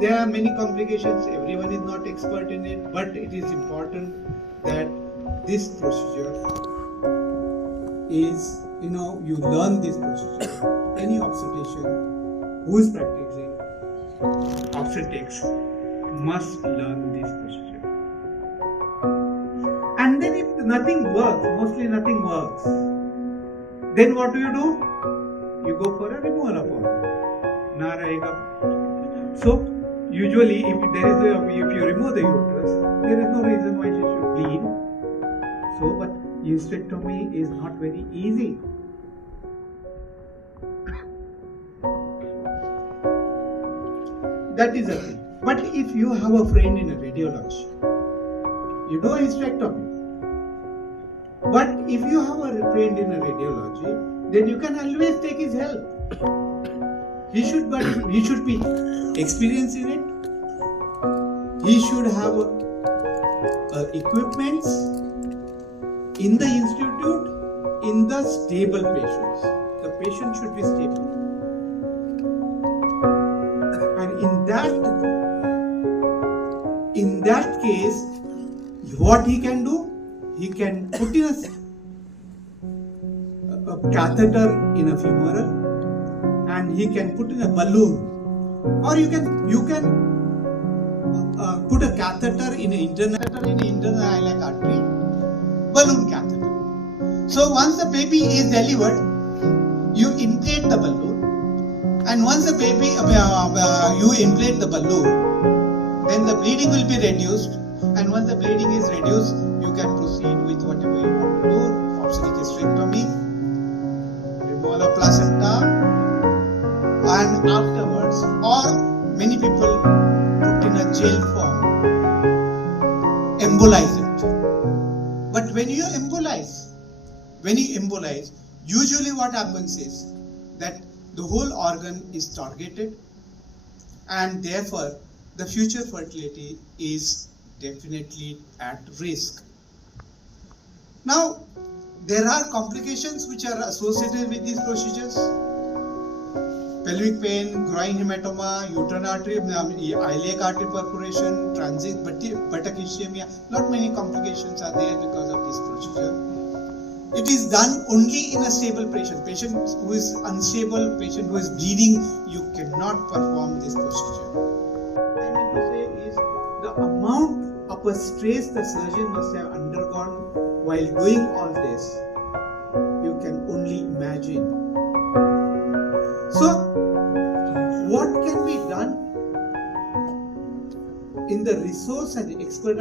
there are many complications. Everyone is not expert in it, but it is important that this procedure is, you learn this procedure. Any obstetrician who is practicing obstetrics must learn this procedure. And then if nothing works, mostly nothing works, then what do? You go for a removal of organ. Na rahega. So usually if you remove the uterus, there is no reason why she should bleed. So, but hysterectomy is not very easy. That is a thing. But if you have a friend in a radiology, you do a hysterectomy. But if you have a friend in a radiology, then you can always take his help. He should be experienced in it. He should have equipments in the institute, in the stable patients. The patient should be stable. And in that case, what he can do? He can put in a catheter in a femoral, and he can put in a balloon, or you can put a catheter in an internal iliac artery, balloon catheter. So once the baby is delivered, you inflate the balloon, and once the baby you inflate the balloon, then the bleeding will be reduced, and once the bleeding is reduced, you can proceed with whatever you want to do: obstetric hysterectomy, removal of placenta, and afterwards, or many people put in a gel form, embolize it. But when you embolize, usually what happens is that the whole organ is targeted, and therefore the future fertility is definitely at risk. Now, there are complications which are associated with these procedures: pelvic pain, groin hematoma, uterine artery, iliac artery perforation, transit buttock ischemia. Not many complications are there because of this procedure. It is done only in a stable patient. Patient who is unstable, patient who is bleeding, you cannot perform this procedure. What I mean to say is the amount of a stress the surgeon must have undergone while doing all this, you can only imagine. So, what can be done in the resource and expertise